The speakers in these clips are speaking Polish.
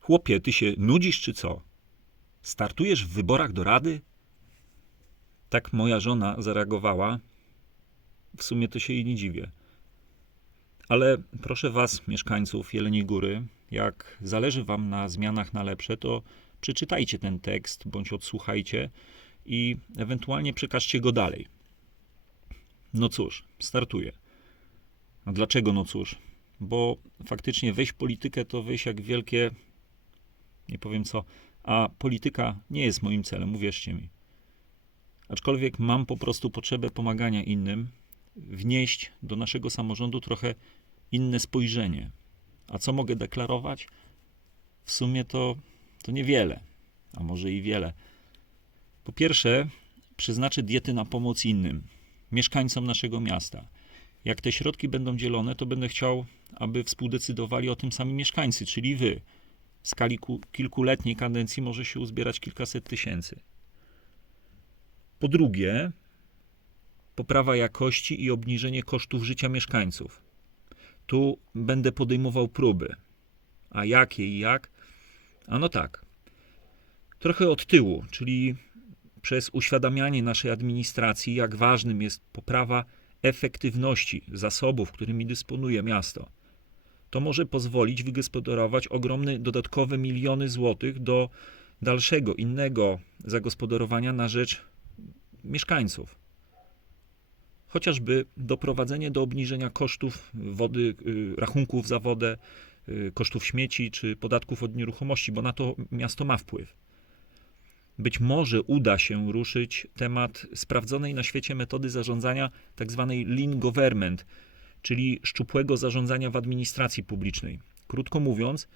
Chłopie, ty się nudzisz czy co? Startujesz w wyborach do rady? Tak moja żona zareagowała. W sumie to się jej nie dziwię. Ale proszę was, mieszkańców Jeleniej Góry, jak zależy wam na zmianach na lepsze, to przeczytajcie ten tekst bądź odsłuchajcie i ewentualnie przekażcie go dalej. No cóż, startuję. A dlaczego no cóż? Bo faktycznie wejść w politykę to wejść jak wielkie, nie powiem co, a polityka nie jest moim celem, uwierzcie mi. Aczkolwiek mam po prostu potrzebę pomagania innym, wnieść do naszego samorządu trochę inne spojrzenie. A co mogę deklarować? W sumie to, to niewiele, a może i wiele. Po pierwsze, przeznaczę diety na pomoc innym, mieszkańcom naszego miasta. Jak te środki będą dzielone, to będę chciał, aby współdecydowali o tym sami mieszkańcy, czyli wy. W skali ku- kilkuletniej kadencji może się uzbierać kilkaset tysięcy. Po drugie, poprawa jakości i obniżenie kosztów życia mieszkańców. Tu będę podejmował próby. A jakie i jak? A no tak. Trochę od tyłu, czyli przez uświadamianie naszej administracji, jak ważnym jest poprawa efektywności zasobów, którymi dysponuje miasto. To może pozwolić wygospodarować ogromne dodatkowe miliony złotych do dalszego, innego zagospodarowania na rzecz mieszkańców. Chociażby doprowadzenie do obniżenia kosztów wody, y, rachunków za wodę, y, kosztów śmieci czy podatków od nieruchomości, bo na to miasto ma wpływ. Być może uda się ruszyć temat sprawdzonej na świecie metody zarządzania, tak zwanej lean government, czyli szczupłego zarządzania w administracji publicznej. Krótko mówiąc,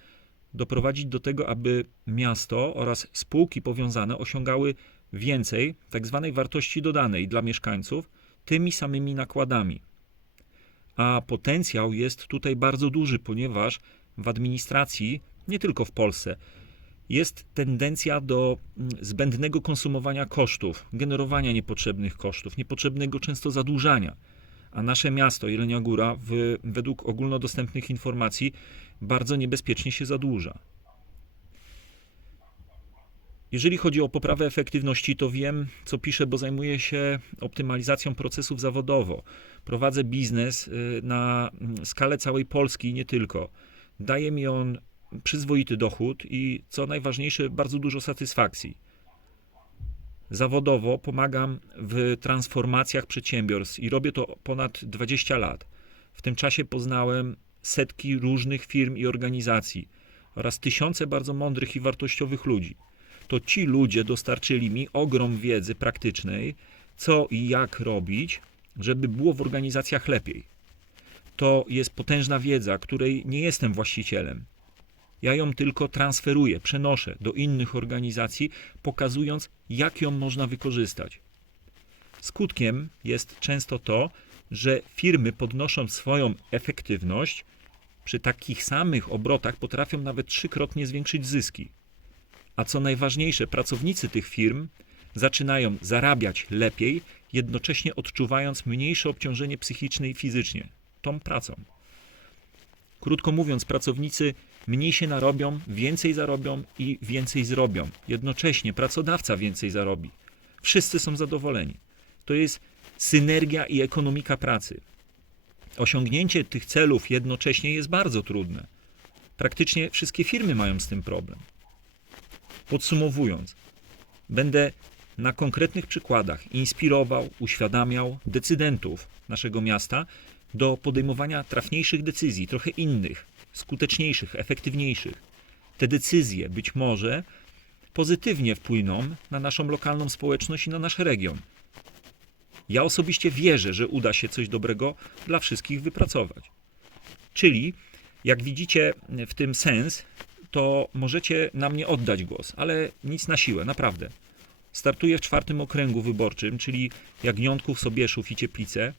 doprowadzić do tego, aby miasto oraz spółki powiązane osiągały więcej tak zwanej wartości dodanej dla mieszkańców tymi samymi nakładami. A potencjał jest tutaj bardzo duży, ponieważ w administracji, nie tylko w Polsce, jest tendencja do mm, zbędnego konsumowania kosztów, generowania niepotrzebnych kosztów, niepotrzebnego często zadłużania. A nasze miasto, Jelenia Góra, w, według ogólnodostępnych informacji, bardzo niebezpiecznie się zadłuża. Jeżeli chodzi o poprawę efektywności, to wiem, co piszę, bo zajmuję się optymalizacją procesów zawodowo. Prowadzę biznes y, na mm, skalę całej Polski i nie tylko. Daje mi on przyzwoity dochód i, co najważniejsze, bardzo dużo satysfakcji. Zawodowo pomagam w transformacjach przedsiębiorstw i robię to ponad 20 lat. W tym czasie poznałem setki różnych firm i organizacji oraz tysiące bardzo mądrych i wartościowych ludzi. To ci ludzie dostarczyli mi ogrom wiedzy praktycznej, co i jak robić, żeby było w organizacjach lepiej. To jest potężna wiedza, której nie jestem właścicielem. Ja ją tylko transferuję, przenoszę do innych organizacji, pokazując, jak ją można wykorzystać. Skutkiem jest często to, że firmy podnosząc swoją efektywność, przy takich samych obrotach potrafią nawet trzykrotnie zwiększyć zyski. A co najważniejsze, pracownicy tych firm zaczynają zarabiać lepiej, jednocześnie odczuwając mniejsze obciążenie psychiczne i fizycznie tą pracą. Krótko mówiąc, pracownicy mniej się narobią, więcej zarobią i więcej zrobią. Jednocześnie pracodawca więcej zarobi. Wszyscy są zadowoleni. To jest synergia i ekonomika pracy. Osiągnięcie tych celów jednocześnie jest bardzo trudne. Praktycznie wszystkie firmy mają z tym problem. Podsumowując, będę na konkretnych przykładach inspirował, uświadamiał decydentów naszego miasta do podejmowania trafniejszych decyzji, trochę innych, skuteczniejszych, efektywniejszych. Te decyzje być może pozytywnie wpłyną na naszą lokalną społeczność i na nasz region. Ja osobiście wierzę, że uda się coś dobrego dla wszystkich wypracować. Czyli, jak widzicie w tym sens, to możecie na mnie oddać głos, ale nic na siłę, naprawdę. Startuję w czwartym okręgu wyborczym, czyli Jagniątków, Sobieszów i Cieplice.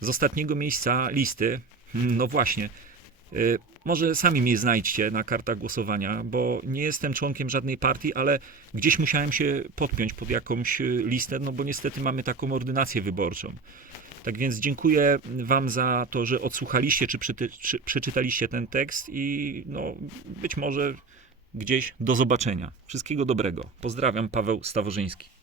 Z ostatniego miejsca listy, no właśnie, może sami mnie znajdźcie na kartach głosowania, bo nie jestem członkiem żadnej partii, ale gdzieś musiałem się podpiąć pod jakąś y, listę, no bo niestety mamy taką ordynację wyborczą. Tak więc dziękuję Wam za to, że odsłuchaliście czy, czy przeczytaliście ten tekst i no, być może gdzieś. Do zobaczenia. Wszystkiego dobrego. Pozdrawiam, Paweł Staworzyński.